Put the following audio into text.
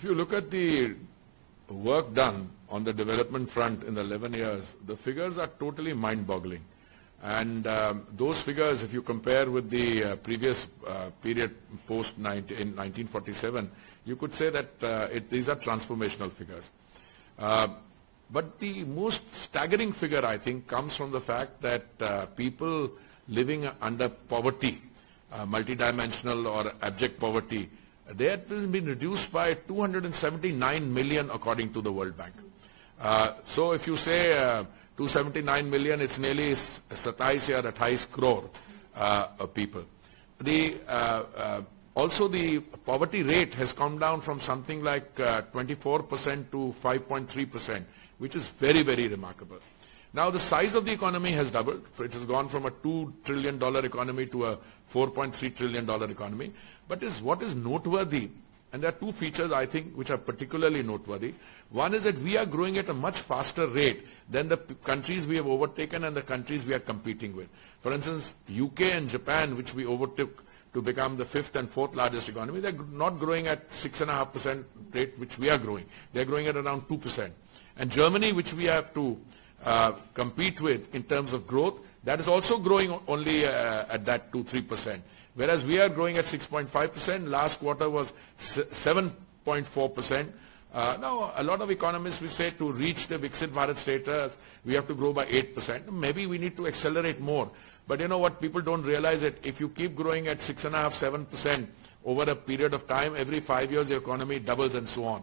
If you look at the work done on the development front in the 11 years, the figures are totally mind-boggling. And those figures, if you compare with the previous period post in 1947, you could say that these are transformational figures. But the most staggering figure, I think, comes from the fact that people living under poverty, multidimensional or abject poverty, they have been reduced by 279 million according to the World Bank. So if you say 279 million, it's nearly 27 or 28 crore people. Also the poverty rate has come down from something like 24% to 5.3%, which is very, very remarkable. Now the size of the economy has doubled. It has gone from a $2 trillion economy to a $4.3 trillion economy. But what is noteworthy, and there are two features I think which are particularly noteworthy. One is that we are growing at a much faster rate than the countries we have overtaken and the countries we are competing with. For instance, UK and Japan, which we overtook to become the 5th and 4th largest economy, they're not growing at 6.5% rate, which we are growing. They're growing at around 2%. And Germany, which we have to compete with in terms of growth, that is also growing only at that 2-3%. Whereas we are growing at 6.5%, last quarter was 7.4%. Now, a lot of economists will say to reach the Viksit Bharat status, we have to grow by 8%. Maybe we need to accelerate more. But you know what, people don't realize it. If you keep growing at 6.5-7% over a period of time, every 5 years the economy doubles and so on.